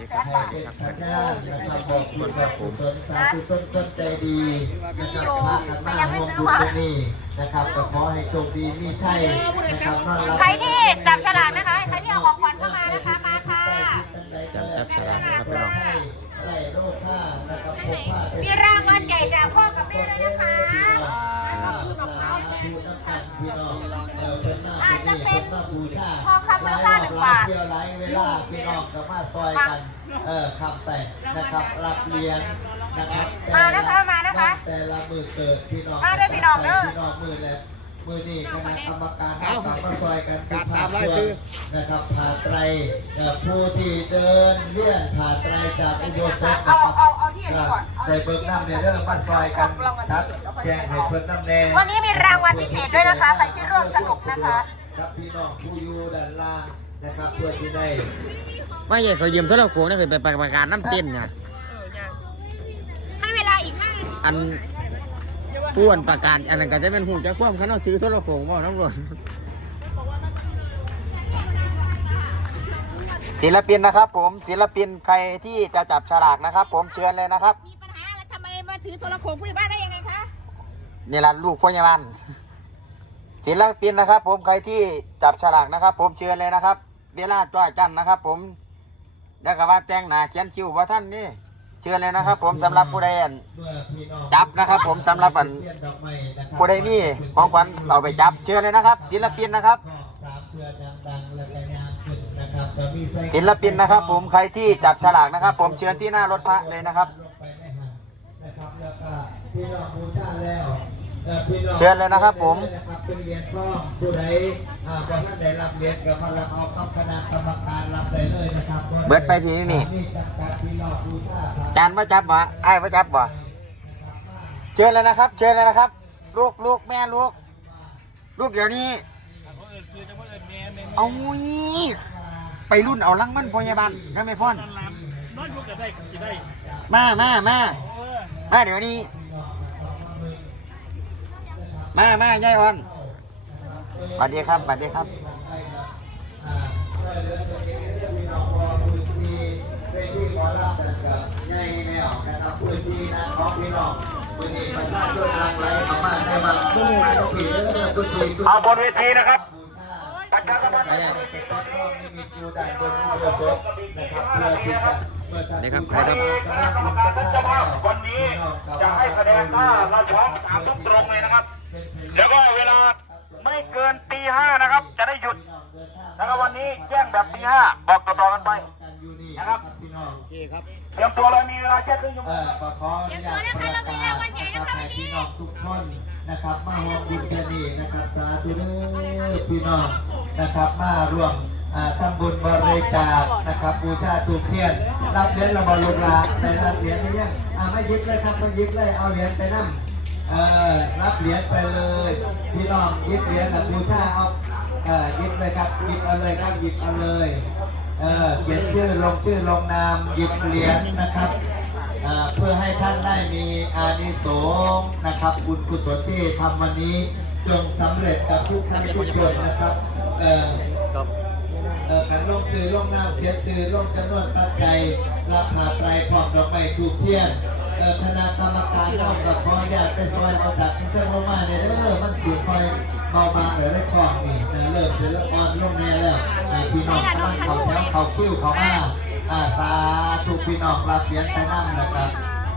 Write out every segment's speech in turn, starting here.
ดีแสครับนสวับาสทดีครับสัญญานะครับบอกคุณครับกุศลสาธุชนคนใจดีนะครับพากันมาร่วมบุญที่นี่นะครับก็ขอให้โชคดีมีใช่นะครับนอนหลับใครที่จับฉลากนะคะใครที่เอาของขวัญเข้ามานะคะมาค่ะจับจับฉลากนะครับพี่น้อง ไล่โรคผ้านะครับพกผ้า มีรางวัลใหญ่จากพ่อกับแม่ด้วยนะคะ อาจจะ เป็นทองคำมูลค่าหนึ่งบาทเที่ยวไร้เวลาพี่น้องก็มาซอยกัน เออคำแต่งนะครับรับเรียนนะครับมานะคะมานะคะ แต่ละมือเกิดพี่น้องมาเด้อพี่น้องเด้อพี่น้องมือแหละมือนี่คณะกรรมการเอากลับมาซอยกันการตามผ่รายชื่อนะครับผ่าไตรเอ่อผู้ที่เดินเวียนผ่าไตรจากอุโบสถเอาเอาเอาที่อันนี้ก่อนในเบิกน้ำในเรื่องมาซอยกันครับแจ้งให้เพิ่นน้ำแดงวันนี้มีรางวัลพิเศษด้วยนะคะใครที่ร่วมสนุกนะคะ ครับพี่น้องผู้อยู่ด้านล่างนะครับเพื่อที่ได้ไม่ใช่เขายืมโทรโขงนี่เป็นไปประกาศน้ำเต้นเนี่ยให้เวลาอีกห้านาทีอันป้วนประกาศอันนั้นก็จะเป็นหูจะคว่ำเขาเอาถือโทรโขงบ่น้ำก่อนศิลปินนะครับ ผมศิลปินใครที่จะจับฉลากนะครับ ผมเชิญเลยนะครับ มีปัญหาแล้วทำไมมาถือโทรโขงผู้ใหญ่บ้านได้ยังไงคะนี่ละลูกพ่อใหญ่บ้าน ศิลปินนะครับ ผมใครที่จับฉลากนะครับ ผมเชิญเลยนะครับ เวลาจ้อยจันนะครับ ผมแล้วก็ว่าแต่งหน้าเขียนคิวว่าท่านนี่เชิญเลยนะครับ ผมสำหรับผู้ใดจับนะครับ ผมสำหรับผู้ใดมีของขวัญเอาไปจับเชิญเลยนะครับ ศิลปินนะครับศิลปินนะครับ ผมใครที่จับฉลากนะครับ ผมเชิญที่หน้ารถพระเลยนะครับ ลงไปไม่ห่างนะครับแล้วก็พี่น้องบูชาแล้วอ่อพี่น้องเชิญเลยนะครับผมนะครับเป็นเหรียญทองผู้ใดอ่าบ่ท่านได้รับเหรียญกับพลังเอาเข้าคณะกรรมการรับได้เลยนะครับเบิดไปพี่นี่จับการพี่น้องบูชาครับจานว่าจับวะไอ้ายว่าจับวะเชิญเลยนะครับ เชิญเลยนะครับ ลูกลูกแม่ลูก ลูกเดี๋ยวนี้เอาอีกไปรุ่นเอาลังมันพยาบาลก็ไม่พ้นนอนอยู่กับได้ก็จะได้มามามาเออมาเดี๋ยวนี้ มามายายอ่อนสวัสดีครับสวัสดีครับเอตัวเองเรื่องพี่น้องพอพื้นที่เป็นที่ขอบนะครับใหญ่แนวนะครับพื้นที่นะของพี่น้องพื้นที่ประชาชนหลั่งไหลเข้ามาในบางทุกภาคทุกที่เรื่องทุกที่ทุกเอาบนเวทีนะครับ นธ์ให้เป็นต้นรอบนิมิตอยู่ด้านบนอุโบสถนะครับเพื่อที่จะเพื่อจะนี่ครับใครครับกรรมการเป็นเจ้าภาพวันนี้จะให้แสดงท่าเราช้องสามทุกตรงเลยนะครับแล้วก็เวลาไม่เกินตีห้านะครับ จะได้หยุดนะครับวันนี้แจ้งแบบตีห้าบอกต่อๆกันไปนะครับพี่น้องเตรียมตัวเลยมีเวลาแค่ครึ่งชั่วโมเองอขอขออนุญาตประกาศนะครับให้พี่น้ทุกคนนะครับมาร่วมบุญเจดีนะครับสาธุเด้อพี่น้อง นะครับมาร่วมทำบุญบริจาคนะครับบูชาตูเทียนรับเหรียญระบลุลาแต่รับเหรียญไม่ยังอ่าไม่ยิบเลยครับไม่ยิบเลยเอาเหรียญไปนั่งรับเหรียญไปเลยพี่น้องยิบเหรียญกับบูชาเอายิบเลยครับยิบเอาเลยครับยิบเอาเลยเออเขียนชื่อลงชื่อลงนามหยิบเหรียญนะครับเพื่อให้ท่านได้มีอานิสงส์นะครับบุญกุศลที่ทำวันนี้ จงสำเร็จกับทุกท่านทุกคนนะครับเออเออการลงสื่อลงนามเขียนสื่อลงจำนวนตัดใจรับผาไตรพร้อมดอกไม้ถูกเทียนเออคณะกรรมการต้องกับขออนุญาตไปซอยเอาดักเจ้ามาเนี่ยเด้อมันถือคอยเบาบางเหลือได้กล่องนี่นะเริ่มเป็นละอ่อนลงแน่แล้วไอ้พี่น้องกำลังเขาแถวเขาคิ้วเขามาอ่าสาธุพี่น้องรับเหรียญไปนั่งนะครับ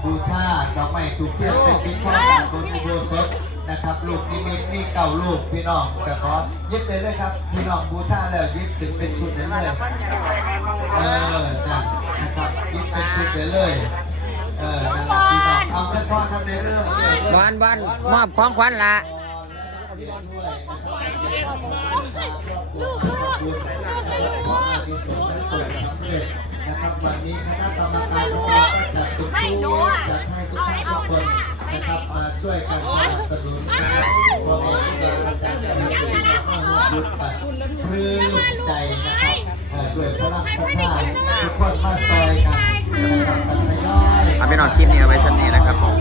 บูชาดอกไม้ถูกเทียนเป็นพิธีการบนอุโบสถ นะครับลูกนิมิตมีเก่าลูกพี่น้องแต่ขอยึดเลยเลยครับ พี่น้องบูชาแล้วยึดถึงเป็นชุดเลยเลยเออจ้ะนะครับยึดเป็นชุดเลยเลยเออนะครับพี่น้องเอาแค่พอทำในเรื่องเลยวันวันมอบของขวัญละลูกลูกลูกนะครับวันนี้คณะกรรมการ ช่วยกันสนับสนุนพวกเราที่เดินทางกันมาร่วมบุญกันปลื้นใจนะครับเอ่อด้วยพลังศรัทธาทุกคนมาซอยกันนะครับมาทยอย เอาไปนอนคลิปนี้เอาไว้ชั้นนี้นะครับผม